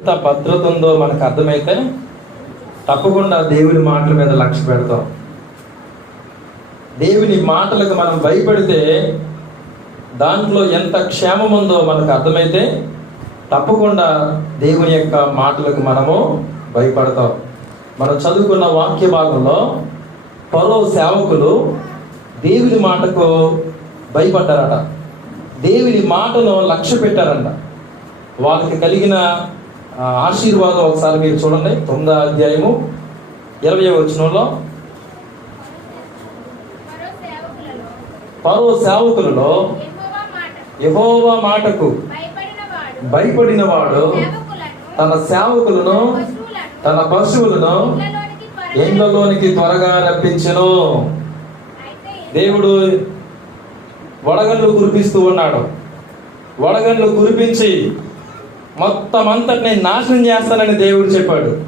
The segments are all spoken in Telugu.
ఎంత భద్రత ఉందో మనకు అర్థమైతే తప్పకుండా దేవుని మాటల మీద లక్ష్య పెడతాం. దేవుని మాటలకు మనం భయపడితే దాంట్లో ఎంత క్షేమం ఉందో మనకు అర్థమైతే తప్పకుండా దేవుని యొక్క మాటలకు మనము భయపడతాం. మనం చదువుకున్న వాక్య భాగంలో పరో సేవకులు దేవుని మాటకు భయపడ్డారట. దేవుని మాటను లక్ష్య పెట్టారంట. వాళ్ళకి కలిగిన ఆశీర్వాదం ఒకసారి మీరు చూడండి. తొమ్మిదో అధ్యాయము ఇరవై వచనంలో. పరో సేవకులలో యహోవా మాటకు భయపడినవాడు తన సేవకులను తన పశువులను ఎండలోనికి త్వరగా ఎండ్లలోనికి త్వరగా దేవుడు వడగళ్ళు కురిపిస్తూ ఉన్నాడు. వడగళ్ళు కురిపించి మొత్తం అంతటిని నాశనం చేస్తానని దేవుడు చెప్పాడు.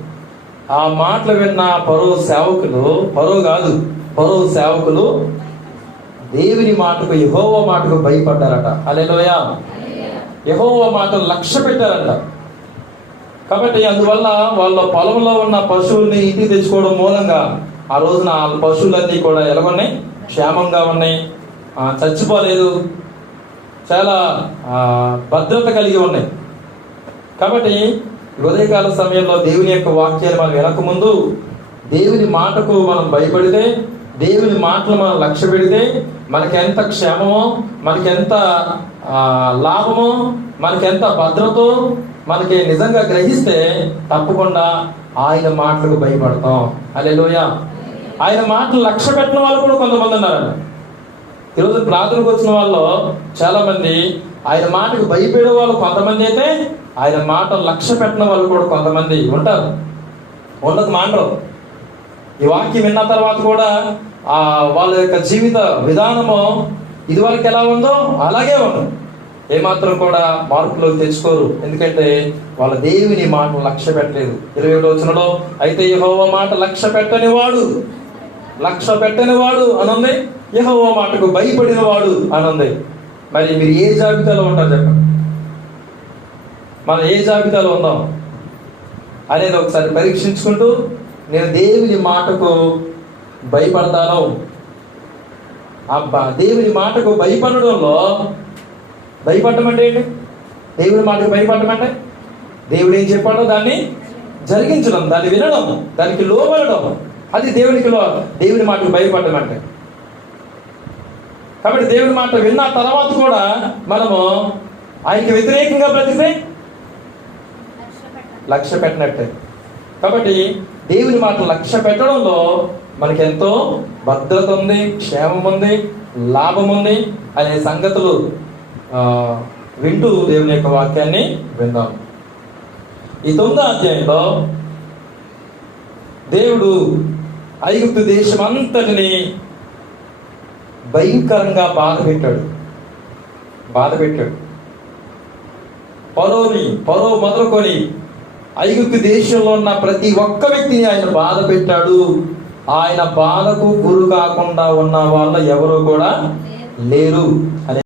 ఆ మాటలు విన్న పరో సేవకులు పరో కాదు పరో సేవకులు దేవుని మాటకు యహోవ మాటకు భయపడ్డారట. అలెలోయ యహోవ మాటను లక్ష్య పెట్టారట. కాబట్టి అందువల్ల వాళ్ళ పొలంలో ఉన్న పశువుల్ని ఇంటికి తెచ్చుకోవడం మూలంగా ఆ రోజున ఆ పశువులన్నీ కూడా ఎలాగొన్నాయి? క్షేమంగా ఉన్నాయి. చచ్చిపోలేదు. చాలా భద్రత కలిగి ఉన్నాయి. కాబట్టి ఈ ఉదయకాల సమయంలో దేవుని యొక్క వాక్యాలు మనం వినకముందు దేవుని మాటకు మనం భయపడితే దేవుని మాటలు మనం లక్ష్య పెడితే మనకెంత క్షేమమో మనకెంత లాభమో మనకెంత భద్రతో మనకి నిజంగా గ్రహిస్తే తప్పకుండా ఆయన మాటలకు భయపడతాం. అలే ఆయన మాటలు లక్ష్య పెట్టిన వాళ్ళు కూడా కొంతమంది ఉన్నారండి. ఈరోజు ప్రార్థనకు వచ్చిన వాళ్ళు చాలామంది ఆయన మాటకు భయపడే వాళ్ళు కొంతమంది అయితే ఆయన మాట లక్ష్య పెట్టిన వాళ్ళు కూడా కొంతమంది ఉంటారు. ఉన్నది మాండరు ఈ వాక్యం విన్న తర్వాత కూడా ఆ వాళ్ళ యొక్క జీవిత విధానము ఇదివరకు ఎలా ఉందో అలాగే ఉంది. ఏమాత్రం కూడా మార్పులోకి తెచ్చుకోరు. ఎందుకంటే వాళ్ళ దేవుని మాట లక్ష్య పెట్టలేదు. ఇరవై ఏడు వచ్చినలో అయితే యహోవ మాట లక్ష్య పెట్టని వాడు లక్ష్య పెట్టని వాడు అనుంది. యహోవ మాటకు భయపడిన వాడు అనుంది. మరి మీరు ఏ జాబితాలో ఉంటారు చెప్పండి. మనం ఏ జాబితాలో ఉందాం అనేది ఒకసారి పరీక్షించుకుంటూ నేను దేవుని మాటకు భయపడతాను. అబ్బా దేవుని మాటకు భయపడడంలో భయపడటం అంటే ఏంటి? దేవుని మాటకు భయపడటం అంటే దేవుడు ఏం చెప్పాడో దాన్ని జరిగించడం దాన్ని వినడం దానికి లోబడడం. అది దేవునికి లో దేవుని మాటకు భయపడడం అంటే. కాబట్టి దేవుని మాట విన్న తర్వాత కూడా మనము ఆయనకి వ్యతిరేకంగా బ్రతికితే లక్ష్య పెట్టినట్టే. కాబట్టి దేవుని మాట లక్ష్య పెట్టడంలో మనకి ఎంతో భద్రత ఉంది క్షేమం ఉంది లాభం ఉంది అనే సంగతులు వింటూ దేవుని యొక్క వాక్యాన్ని విందాం. ఈ తొమ్మిదో అధ్యాయంలో దేవుడు ఐగుప్తు దేశం అంతటిని భయంకరంగా బాధ పెట్టాడు. బాధ పెట్టాడు. పరోని పరో మొదలుకొని ఐగుప్తు దేశంలో ఉన్న ప్రతి ఒక్క వ్యక్తిని ఆయన బాధ పెట్టాడు. ఆయన బాధకు గురు కాకుండా ఉన్న వాళ్ళు ఎవరు కూడా లేరు. అని